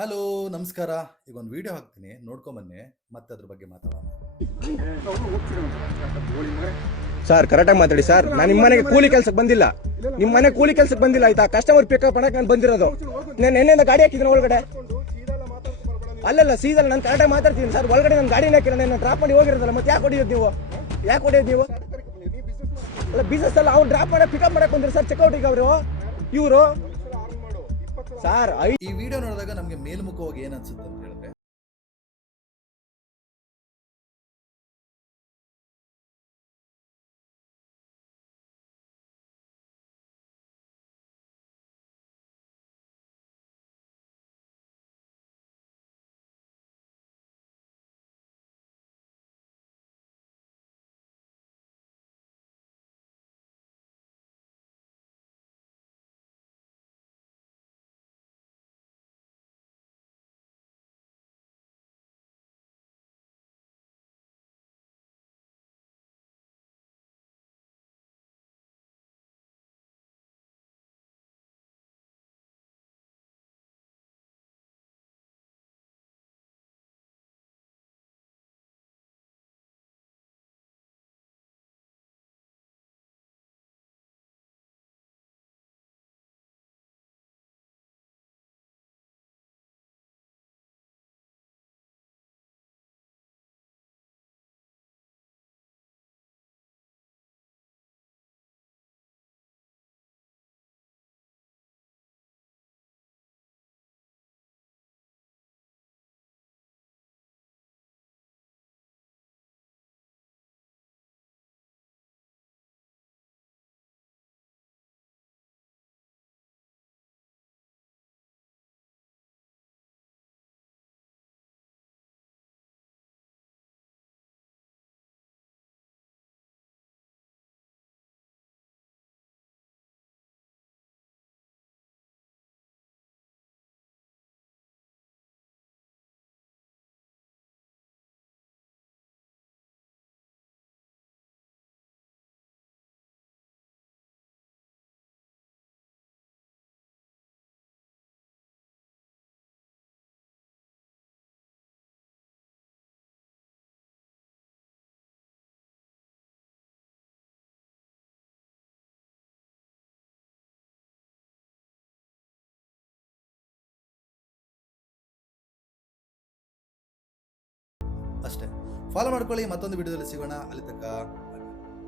Hello ನಮಸ್ಕಾರ. ಈಗ ಒಂದು ವಿಡಿಯೋ ಹಾಕ್ತೀನಿ, ನೋಡ್ಕೊಂಬನ್ನಿ, ಮತ್ತೆ ಅದ್ರ ಬಗ್ಗೆ ಮಾತಾಡೋಣ. ಸರ್ ಕರೆಕ್ಟಾಗಿ ಮಾತಾಡಿ ಸರ್. ನಾನು ನಿಮ್ಮ ಮನೆಗೆ ಕೂಲಿ ಕೆಲಸಕ್ಕೆ ಬಂದಿಲ್ಲ, ನಿಮ್ಮ ಮನೆ ಕೂಲಿ ಕೆಲಸಕ್ಕೆ ಬಂದಿಲ್ಲ ಆಯ್ತಾ. ಕಸ್ಟಮರ್ ಪಿಕಪ್ ಮಾಡಕ್ಕೆ ನಾನು ಬಂದಿರೋದು. ನಾನು ಎಣ್ಣೆಯಿಂದ ಗಾಡಿ ಹಾಕಿದ್ದೀನಿ ಒಳಗಡೆ. ಅಲ್ಲಲ್ಲ ಸೀದಲ್ಲ, ನಾನು ಕರೆಕ್ಟಾಗಿ ಮಾತಾಡ್ತೀನಿ ಸರ್. ಒಳಗಡೆ ನಾನು ಗಾಡಿನ ಹಾಕಿರೋ, ನಾನು ಡ್ರಾಪ್ ಮಾಡಿ ಹೋಗಿರೋದಲ್ಲ, ಮತ್ತೆ ಯಾಕೆ ಹೊಡಿಯೋದು ನೀವು? ಯಾಕೆ ಹೊಡಿಯೋದು ನೀವು? ಅಲ್ಲ ಬಿಸ್ನೆಸ್ ಅಲ್ಲ, ಅವ್ರು ಡ್ರಾಪ್ ಮಾಡಿ ಪಿಕಪ್ ಮಾಡಕ್ಕೆ ಬಂದಿರೋ ಸರ್. ಚೆಕ್ಔಟಿಗೆ ಅವರು ಇವರು ಸರ್. ಈ ವಿಡಿಯೋ ನೋಡಿದಾಗ ನಮಗೆ ಮೇಲ್ಮುಖವಾಗಿ ಏನ್ ಅನ್ಸುತ್ತೆ ಅಂತ ಹೇಳಿದ್ರೆ, ಅಷ್ಟೇ. ಫಾಲೋ ಮಾಡ್ಕೊಳ್ಳಿ. ಮತ್ತೊಂದು ವಿಡಿಯೋದಲ್ಲಿ ಸಿಗೋಣ. ಅಲ್ಲಿ ತನಕ